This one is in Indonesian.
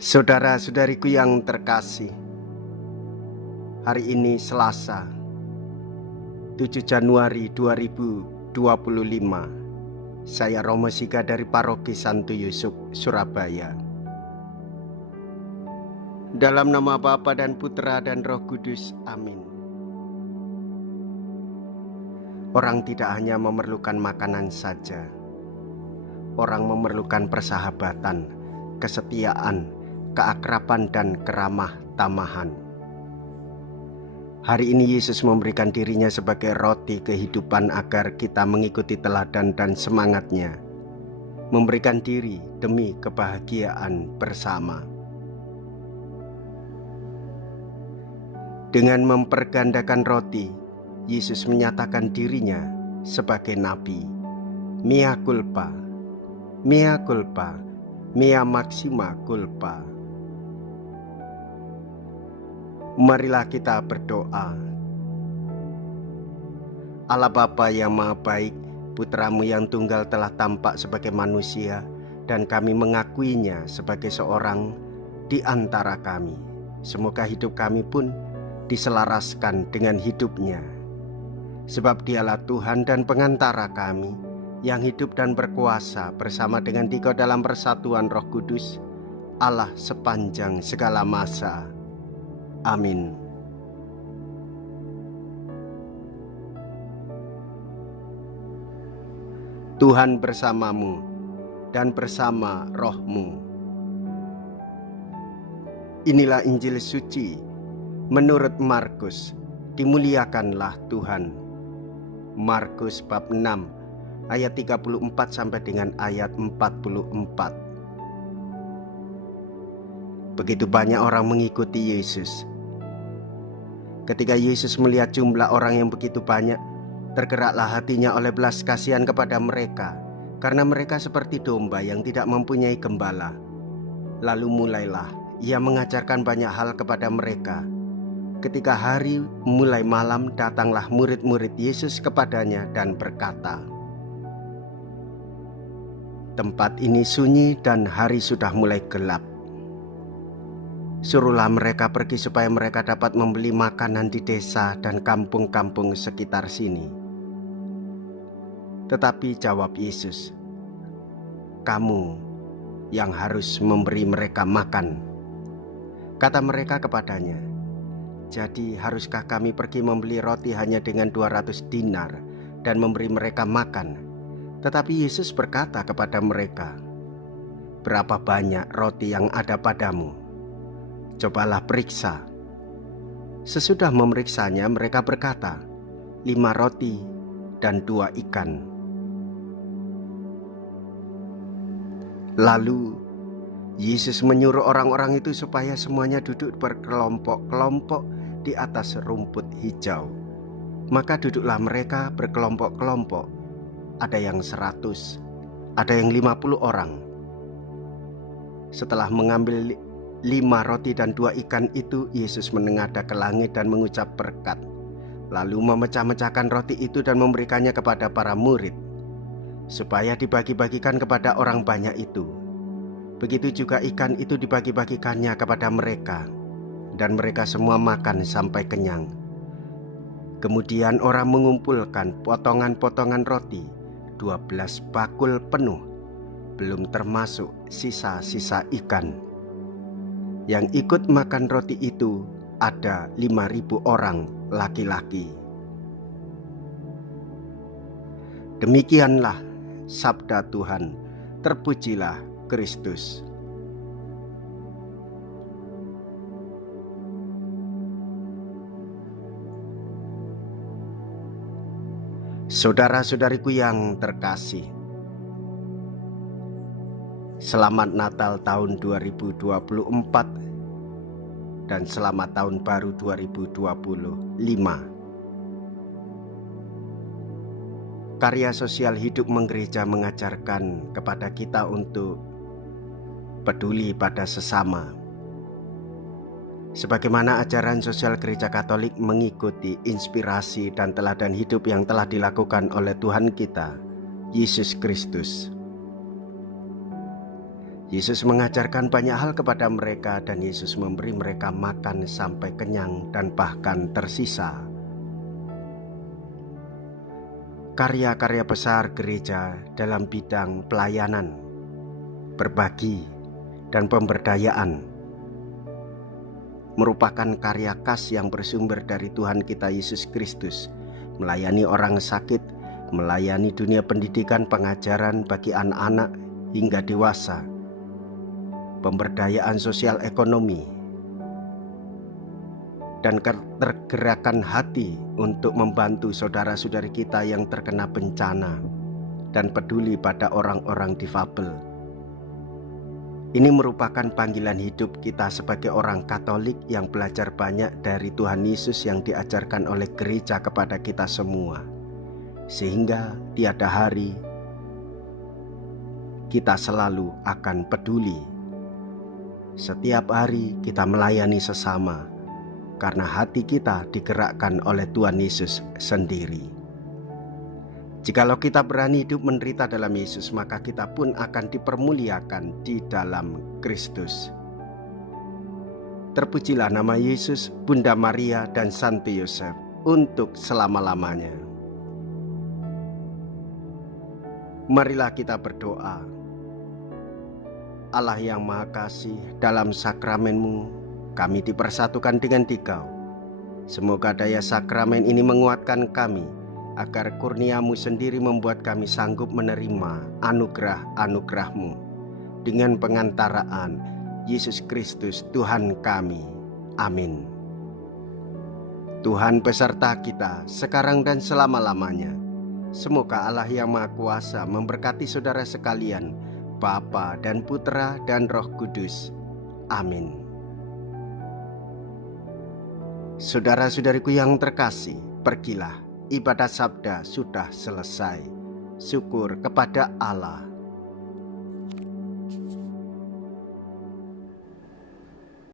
Saudara-saudariku yang terkasih, hari ini Selasa 7 Januari 2025. Saya Romo Siga dari Paroki Santo Yusuf, Surabaya. Dalam nama Bapa dan Putra dan Roh Kudus, amin. Orang tidak hanya memerlukan makanan saja. Orang memerlukan persahabatan, kesetiaan, keakraban dan keramah tamahan. Hari ini Yesus memberikan dirinya sebagai roti kehidupan agar kita mengikuti teladan dan semangatnya, memberikan diri demi kebahagiaan bersama. Dengan mempergandakan roti, Yesus menyatakan dirinya sebagai nabi. Mea culpa, mea culpa, mea maxima culpa. Marilah kita berdoa. Allah Bapa yang Maha Baik, Putramu yang tunggal telah tampak sebagai manusia, dan kami mengakuinya sebagai seorang di antara kami. Semoga hidup kami pun diselaraskan dengan hidupnya, sebab Dialah Tuhan dan pengantara kami, yang hidup dan berkuasa bersama dengan Dikau dalam persatuan Roh Kudus, Allah sepanjang segala masa. Amin. Tuhan bersamamu dan bersama rohmu. Inilah Injil suci menurut Markus. Dimuliakanlah Tuhan. Markus bab 6 ayat 34 sampai dengan ayat 44. Begitu banyak orang mengikuti Yesus. Ketika Yesus melihat jumlah orang yang begitu banyak, tergeraklah hatinya oleh belas kasihan kepada mereka, karena mereka seperti domba yang tidak mempunyai gembala. Lalu mulailah Ia mengajarkan banyak hal kepada mereka. Ketika hari mulai malam, datanglah murid-murid Yesus kepadanya dan berkata, "Tempat ini sunyi dan hari sudah mulai gelap. Suruhlah mereka pergi supaya mereka dapat membeli makanan di desa dan kampung-kampung sekitar sini." Tetapi jawab Yesus, "Kamu yang harus memberi mereka makan." Kata mereka kepadanya, "Jadi haruskah kami pergi membeli roti hanya dengan 200 dinar dan memberi mereka makan?" Tetapi Yesus berkata kepada mereka, "Berapa banyak roti yang ada padamu? Cobalah periksa." Sesudah memeriksanya, mereka berkata, 5 roti dan 2 ikan. Lalu Yesus menyuruh orang-orang itu supaya semuanya duduk berkelompok-kelompok di atas rumput hijau. Maka duduklah mereka berkelompok-kelompok, ada yang 100, ada yang 50 orang. Setelah mengambil 5 roti dan 2 ikan itu, Yesus menengadah ke langit dan mengucap berkat, lalu memecah-mecahkan roti itu dan memberikannya kepada para murid, supaya dibagi-bagikan kepada orang banyak itu. Begitu juga ikan itu dibagi-bagikannya kepada mereka, dan mereka semua makan sampai kenyang. Kemudian orang mengumpulkan potongan-potongan roti, 12 bakul penuh, belum termasuk sisa-sisa ikan. Yang ikut makan roti itu ada 5.000 orang laki-laki. Demikianlah sabda Tuhan. Terpujilah Kristus. Saudara-saudariku yang terkasih, selamat Natal tahun 2024 dan selamat tahun baru 2025. Karya sosial hidup menggereja mengajarkan kepada kita untuk peduli pada sesama. Sebagaimana ajaran sosial Gereja Katolik mengikuti inspirasi dan teladan hidup yang telah dilakukan oleh Tuhan kita, Yesus Kristus. Yesus mengajarkan banyak hal kepada mereka dan Yesus memberi mereka makan sampai kenyang dan bahkan tersisa. Karya-karya besar gereja dalam bidang pelayanan, berbagi, dan pemberdayaan merupakan karya khas yang bersumber dari Tuhan kita Yesus Kristus, melayani orang sakit, melayani dunia pendidikan pengajaran bagi anak-anak hingga dewasa, pemberdayaan sosial ekonomi, dan ketergerakan hati untuk membantu saudara-saudari kita yang terkena bencana dan peduli pada orang-orang difabel. Ini merupakan panggilan hidup kita sebagai orang Katolik yang belajar banyak dari Tuhan Yesus yang diajarkan oleh gereja kepada kita semua, sehingga tiada hari kita selalu akan peduli. Setiap hari kita melayani sesama, karena hati kita digerakkan oleh Tuhan Yesus sendiri. Jikalau kita berani hidup menderita dalam Yesus, maka kita pun akan dipermuliakan di dalam Kristus. Terpujilah nama Yesus, Bunda Maria, dan Santo Yosef untuk selama-lamanya. Marilah kita berdoa. Allah yang Maha Kasih, dalam sakramen-Mu kami dipersatukan dengan Dikau. Semoga daya sakramen ini menguatkan kami, agar kurnia-Mu sendiri membuat kami sanggup menerima anugerah-anugerah-Mu dengan pengantaraan Yesus Kristus Tuhan kami. Amin. Tuhan beserta kita sekarang dan selama-lamanya. Semoga Allah yang Maha Kuasa memberkati saudara sekalian, Bapa dan Putra dan Roh Kudus. Amin. Saudara-saudariku yang terkasih, pergilah. Ibadah sabda sudah selesai. Syukur kepada Allah.